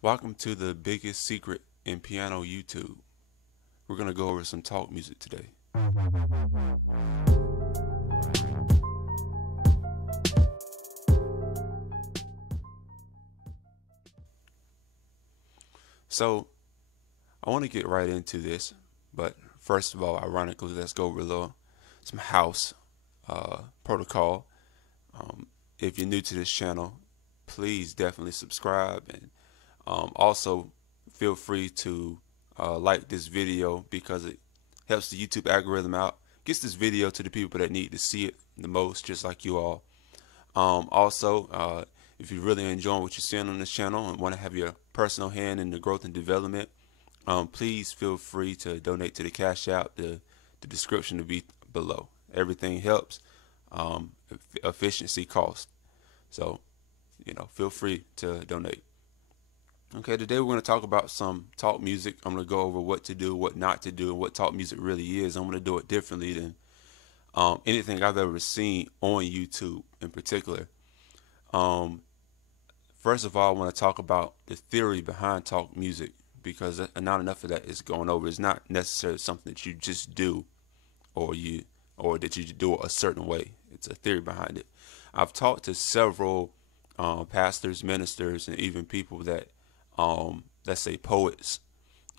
Welcome to the biggest secret in piano YouTube. We're going to go over some talk music today. So, I want to get right into this, but first of all, ironically, let's go over some house protocol. If you're new to this channel, please definitely subscribe, and also feel free to like this video because it helps the YouTube algorithm out, gets this video to the people that need to see it the most, just like you all. Also, if you're really enjoying what you're seeing on this channel and want to have your personal hand in the growth and development, please feel free to donate to the Cash App. The description will be below. Everything helps. Efficiency cost. So, feel free to donate. Okay, today we're going to talk about some talk music. I'm going to go over what to do, what not to do, and what talk music really is. I'm going to do it differently than anything I've ever seen on YouTube in particular. First of all, I want to talk about the theory behind talk music because not enough of that is going over. It's not necessarily something that you just do or that you do a certain way. It's a theory behind it. I've talked to several pastors, ministers, and even people that let's say poets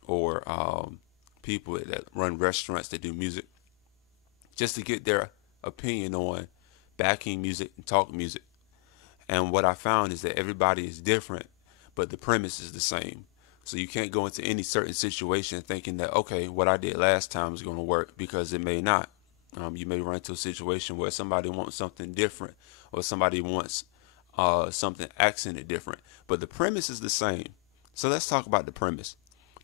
or people that run restaurants that do music, just to get their opinion on backing music and talk music. And what I found is that everybody is different, but the premise is the same. So you can't go into any certain situation thinking that, okay, what I did last time is going to work, because it may not. You may run into a situation where somebody wants something different, or somebody wants something accented different, but the premise is the same. So let's talk about the premise.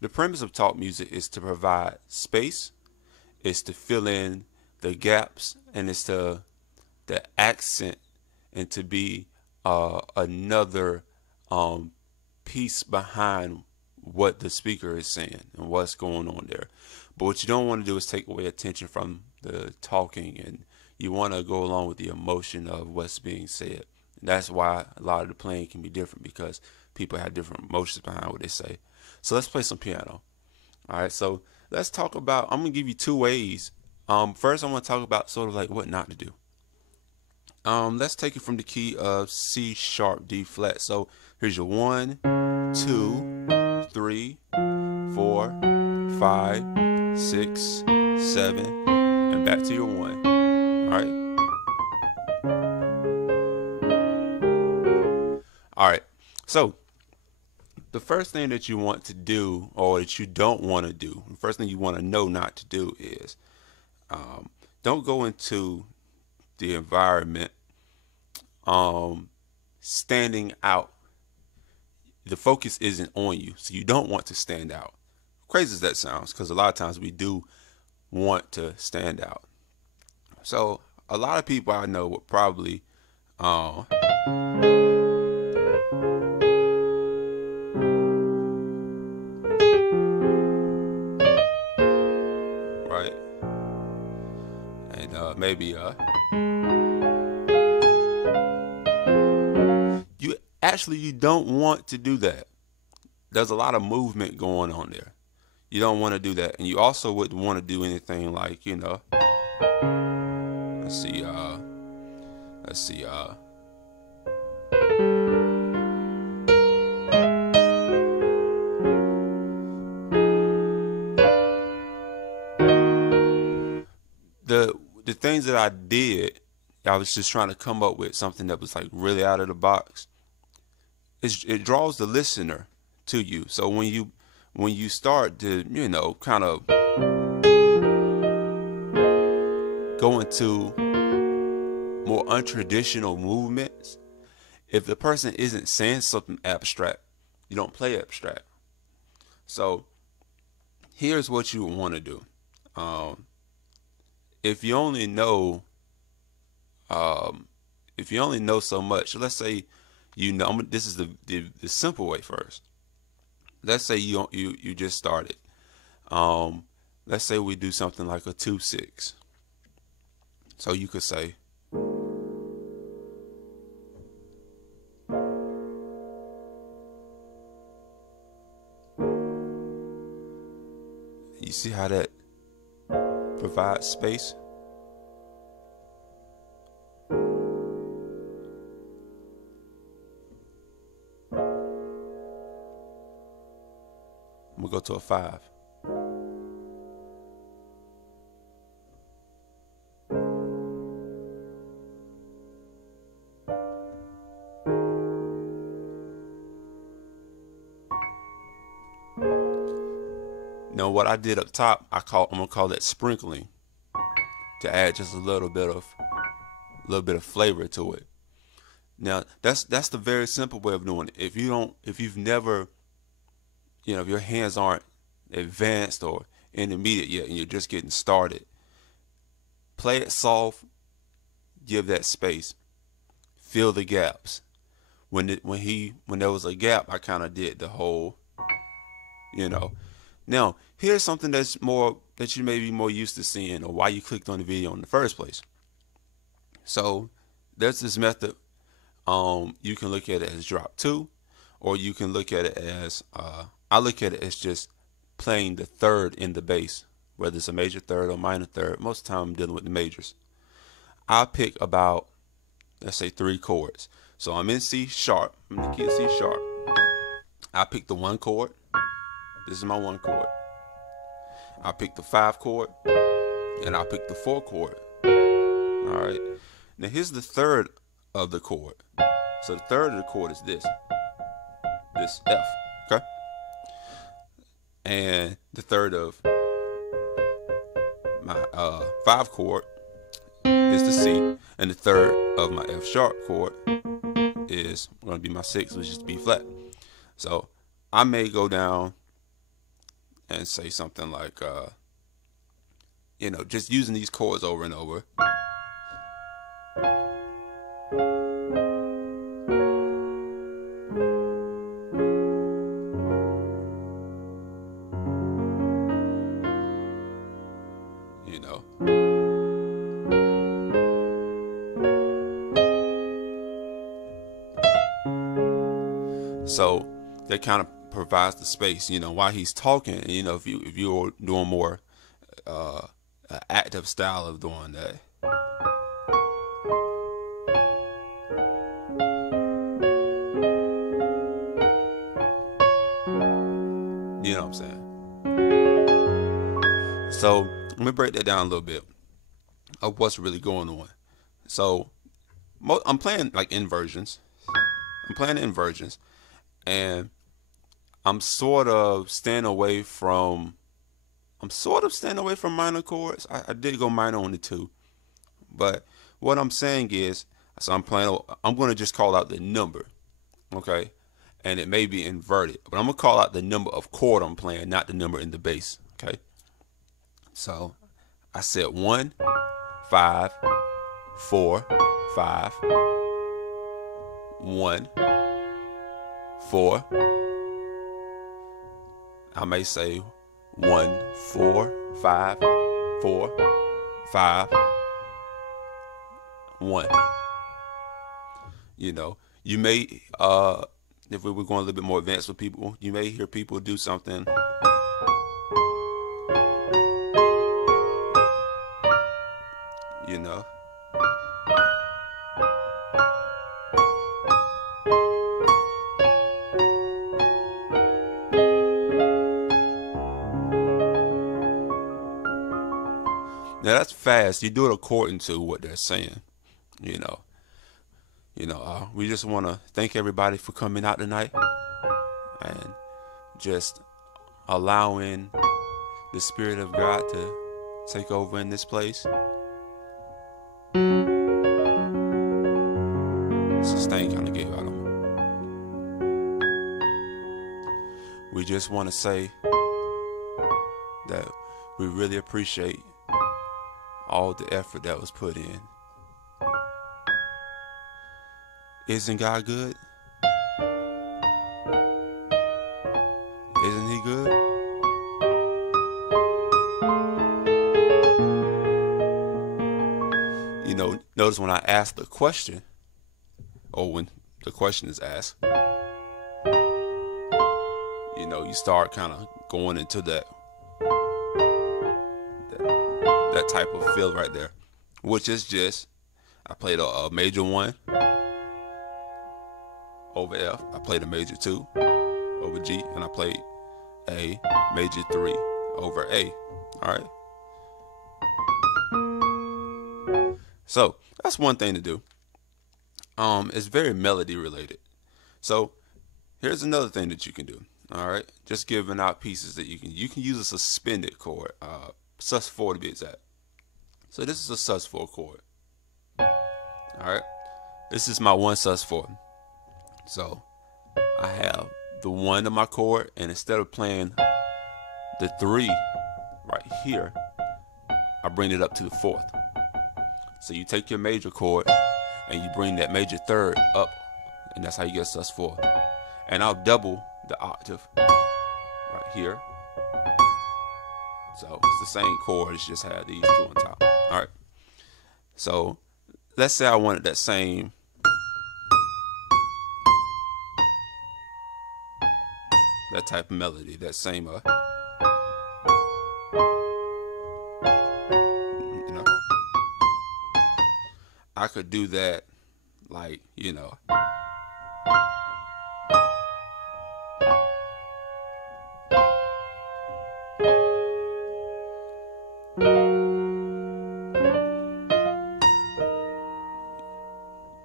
The premise of talk music is to provide space, is to fill in the gaps, and it's to the accent and to be another piece behind what the speaker is saying and what's going on there. But what you don't want to do is take away attention from the talking, and you want to go along with the emotion of what's being said. And that's why a lot of the playing can be different, because people have different emotions behind what they say. So let's play some piano. All right, so let's talk about, I'm going to give you two ways. First, I want to talk about sort of like what not to do. Let's take it from the key of C sharp D flat. So here's your 1, 2, 3, 4, 5, 6, 7, and back to your 1. All right. So the first thing that you want to do, or that you don't want to do, the first thing you want to know not to do is don't go into the environment standing out. The focus isn't on you, so you don't want to stand out. Crazy as that sounds, because a lot of times we do want to stand out. So a lot of people I know would probably right, and maybe you don't want to do that. There's a lot of movement going on there. You don't want to do that, and you also wouldn't want to do anything like, let's see, the things that I did, I was just trying to come up with something that was like really out of the box. It draws the listener to you. So when you start to, kind of go into more untraditional movements, if the person isn't saying something abstract, you don't play abstract. So here's what you want to do. If you only know so much, let's say, this is the simple way first. Let's say you just started. Let's say we do something like a 2-6. So you could say, You see how that provides space? I'm gonna go to a 5. Now what I did up top, I'm gonna call that sprinkling, to add just a little bit of flavor to it. Now that's the very simple way of doing it. If you've never, if your hands aren't advanced or intermediate yet and you're just getting started, play it soft, give that space, fill the gaps. When there was a gap, I kind of did the whole, Now, here's something that you may be more used to seeing, or why you clicked on the video in the first place. So there's this method. You can look at it as drop 2, or you can look at it as, I look at it as just playing the third in the bass, whether it's a major third or minor third. Most of the time I'm dealing with the majors. I pick about, let's say, 3 chords. So I'm in C sharp. I'm in the key of C sharp. I pick the 1 chord. This is my 1 chord. I pick the 5 chord, and I pick the 4 chord. All right. Now here's the third of the chord. So the third of the chord is this F. Okay. And the third of my 5 chord is the C, and the third of my F sharp chord is going to be my 6, which is B flat. So I may go down and say something like, just using these chords over and over. So that kind of provides the space, while he's talking. And, if you're doing more active style of doing that, you know what I'm saying? So let me break that down a little bit of what's really going on. So I'm playing like inversions. And I'm sort of staying away from minor chords. I did go minor on the 2, but what I'm saying is, so I'm going to just call out the number, okay? And it may be inverted, but I'm gonna call out the number of chord I'm playing, not the number in the bass, okay? So I said 1, 5, 4, 5, 1, 4. I may say 1, 4, 5, 4, 5, 1. You may, if we were going a little bit more advanced with people, you may hear people do something. Now that's fast. You do it according to what they're saying. We just want to thank everybody for coming out tonight and just allowing the Spirit of God to take over in this place. Sustain kind of gave out on me. We just want to say that we really appreciate all the effort that was put in. Isn't God good? Isn't He good? Notice when I ask the question, or when the question is asked, you start kind of going into that that type of feel right there, which is just I played a major 1 over F, I played a major 2 over G, and I played a major 3 over A. All right. So that's one thing to do. It's very melody related. So here's another thing that you can do. All right, just giving out pieces that you can use a suspended chord, Sus4 to be exact. So this is a Sus4 chord. All right, this is my 1 Sus4. So I have the 1 of my chord, and instead of playing the 3 right here, I bring it up to the 4th. So you take your major chord and you bring that major 3rd up, and that's how you get Sus4. And I'll double the octave right here. So it's the same chord, it's just had these 2 on top. All right. So let's say I wanted that same type of melody, that same you know, I could do that like, you know,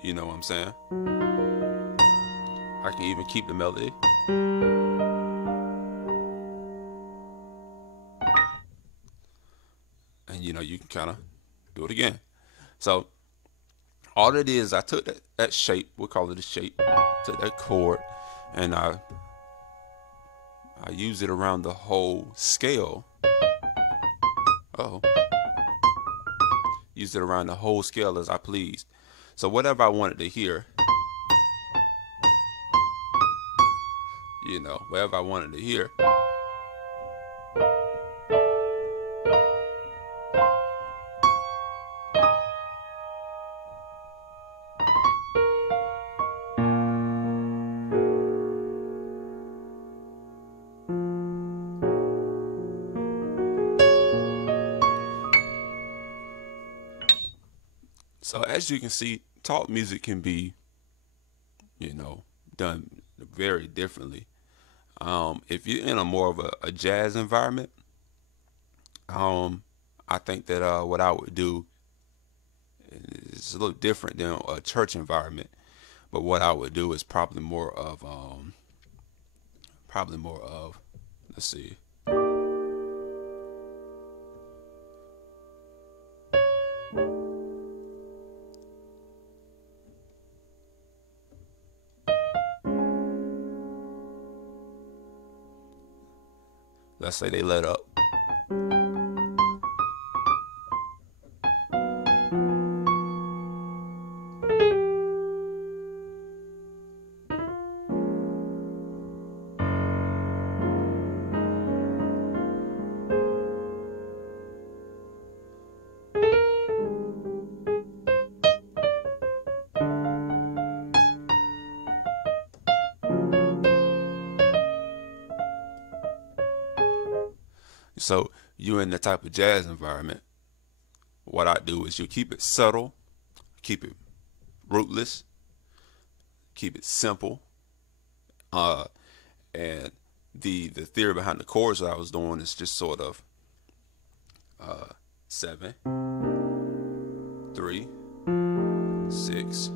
you know what I'm saying? I can even keep the melody. And you know, you can kind of do it again. So all it is, I took that shape, we'll call it a shape, took that chord, and I use it around the whole scale. Use it around the whole scale as I please. So whatever I wanted to hear, you know, whatever I wanted to hear, so as you can see, talk music can be, you know, done very differently. If you're in a more of a jazz environment, I think that what I would do is a little different than a church environment. But what I would do is probably more of let's see. Let's say they let up. So you're in the type of jazz environment. What I do is you keep it subtle, keep it rootless, keep it simple. And the theory behind the chords that I was doing is just sort of 7, 3, 6,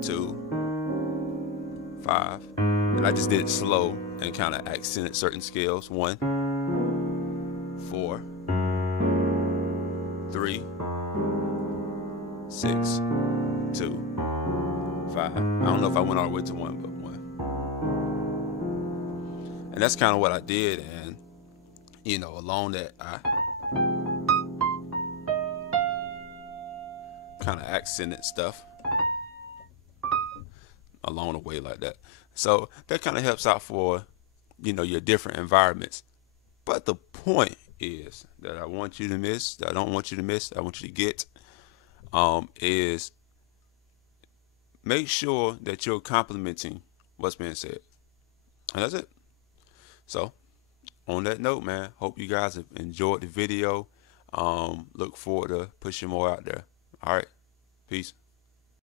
2, 5. And I just did it slow and kind of accented certain scales. 1, 4, 3, 6, 2, 5. I don't know if I went all the way to 1, but 1. And that's kind of what I did. And you know, along that, I kind of accented stuff along the way like that. So that kind of helps out for, you know, your different environments. But the point is that I want you to miss, that I don't want you to miss, that I want you to get, is make sure that you're complimenting what's being said. And that's it. So on that note, man, hope you guys have enjoyed the video. Look forward to pushing more out there. All right, peace.